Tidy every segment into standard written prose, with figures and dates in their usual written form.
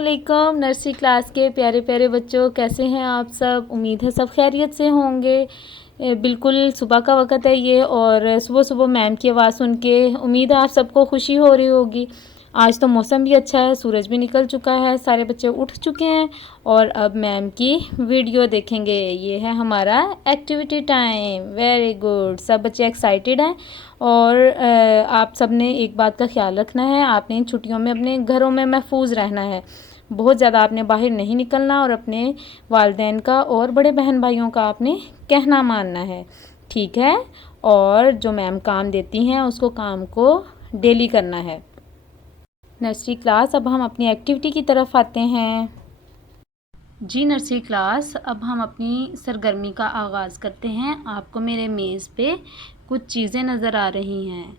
अस्सलामुअलैकुम nursery class के प्यारे प्यारे बच्चों, कैसे हैं आप सब। उम्मीद है सब खैरियत से होंगे। बिल्कुल सुबह का वक़्त है ये, और सुबह सुबह मैम की आवाज़ सुन के उम्मीद है आप सबको खुशी हो रही होगी। आज तो मौसम भी अच्छा है, सूरज भी निकल चुका है, सारे बच्चे उठ चुके हैं और अब मैम की वीडियो देखेंगे। ये है हमारा एक्टिविटी टाइम। वेरी गुड, सब बच्चे एक्साइटेड हैं। और आप सब ने एक बात का ख्याल रखना है, आपने इन छुट्टियों में अपने घरों में महफूज रहना है। बहुत ज़्यादा आपने बाहर नहीं निकलना और अपने वालिदैन का और बड़े बहन भाइयों का आपने कहना मानना है, ठीक है। और जो मैम काम देती हैं उसको काम को डेली करना है। नर्सरी क्लास, अब हम अपनी एक्टिविटी की तरफ आते हैं। जी नर्सरी क्लास, अब हम अपनी सरगर्मी का आगाज़ करते हैं। आपको मेरे मेज़ पे कुछ चीज़ें नज़र आ रही हैं,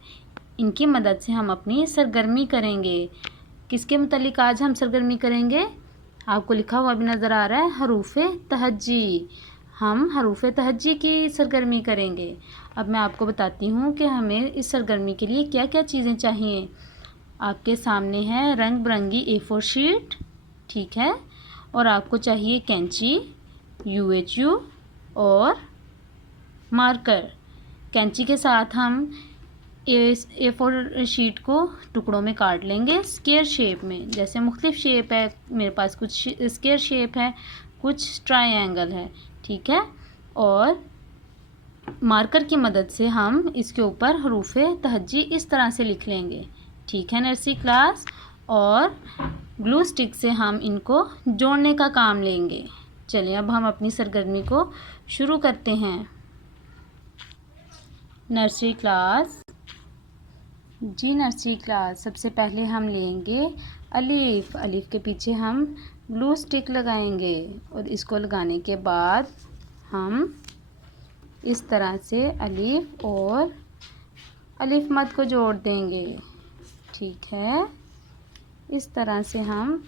इनकी मदद से हम अपनी सरगर्मी करेंगे। किसके मुतालिक आज हम सरगर्मी करेंगे? आपको लिखा हुआ भी नज़र आ रहा है, हरूफ़े तहज्जी। हम हरूफ़े तहज्जी की सरगर्मी करेंगे। अब मैं आपको बताती हूँ कि हमें इस सरगर्मी के लिए क्या क्या चीज़ें चाहिए। आपके सामने है रंग बिरंगी A4 शीट, ठीक है। और आपको चाहिए कैंची, UHU और मार्कर। कैंची के साथ हम A4 शीट को टुकड़ों में काट लेंगे स्क्वायर शेप में। जैसे मुख्तलिफ शेप है, मेरे पास कुछ स्क्वायर शेप है, कुछ ट्रायंगल है, ठीक है। और मार्कर की मदद से हम इसके ऊपर हरूफ़े तहज्जी इस तरह से लिख लेंगे, ठीक है नर्सरी क्लास। और ग्लू स्टिक से हम इनको जोड़ने का काम लेंगे। चलिए अब हम अपनी सरगर्मी को शुरू करते हैं। नर्सरी क्लास, जी नर्सरी क्लास, सबसे पहले हम लेंगे अलीफ। अलीफ के पीछे हम ग्लू स्टिक लगाएंगे और इसको लगाने के बाद हम इस तरह से अलीफ और अलीफ मद को जोड़ देंगे, ठीक है। इस तरह से हम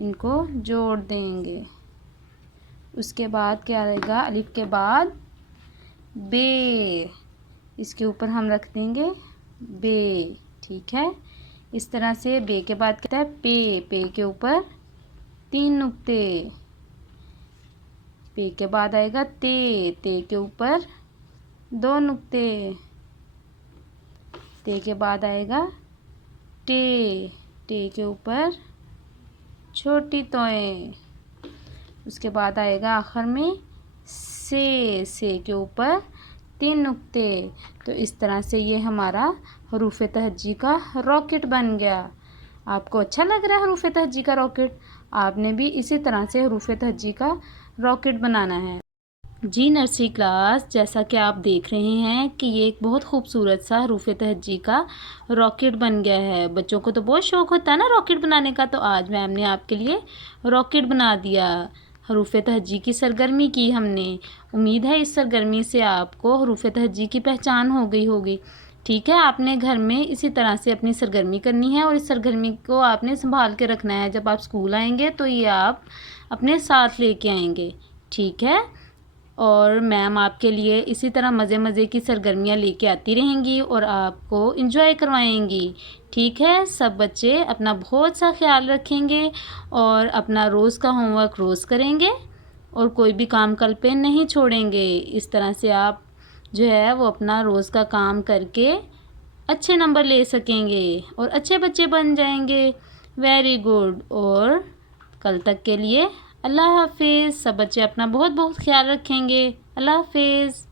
इनको जोड़ देंगे। उसके बाद क्या रहेगा? अलीफ के बाद बे, इसके ऊपर हम रख देंगे बे, ठीक है। इस तरह से बे के बाद क्या है? पे। पे के ऊपर 3 नुक्ते। पे के बाद आएगा ते। ते के ऊपर 2 नुक्ते। ते के बाद आएगा टे। टे के ऊपर छोटी तोएं। उसके बाद आएगा आखिर में से। से के ऊपर 3 नुक्ते। तो इस तरह से ये हमारा हरूफ़े तहज्जी का रॉकेट बन गया। आपको अच्छा लग रहा है हरूफ़े तहज्जी का रॉकेट? आपने भी इसी तरह से हरूफ़े तहज्जी का रॉकेट बनाना है। जी नर्सरी क्लास, जैसा कि आप देख रहे हैं कि ये एक बहुत खूबसूरत सा हरूफ़े तहज्जी का रॉकेट बन गया है। बच्चों को तो बहुत शौक़ होता है ना रॉकेट बनाने का, तो आज मैम ने आपके लिए रॉकेट बना दिया। हरूफ़े तहज्जी की सरगर्मी की हमने। उम्मीद है इस सरगर्मी से आपको हरूफ़े तहज्जी की पहचान हो गई होगी, ठीक है। आपने घर में इसी तरह से अपनी सरगर्मी करनी है और इस सरगर्मी को आपने संभाल के रखना है। जब आप स्कूल आएंगे तो ये आप अपने साथ लेके आएंगे, ठीक है। और मैम आपके लिए इसी तरह मज़े मज़े की सरगर्मियाँ लेके आती रहेंगी और आपको इंजॉय करवाएंगी, ठीक है। सब बच्चे अपना बहुत सा ख्याल रखेंगे और अपना रोज़ का होमवर्क रोज़ करेंगे और कोई भी काम कल पे नहीं छोड़ेंगे। इस तरह से आप जो है वो अपना रोज़ का काम करके अच्छे नंबर ले सकेंगे और अच्छे बच्चे बन जाएंगे। Very good. और कल तक के लिए अल्लाह हाफिज़। सब बच्चे अपना बहुत बहुत ख्याल रखेंगे। अल्लाह हाफिज़।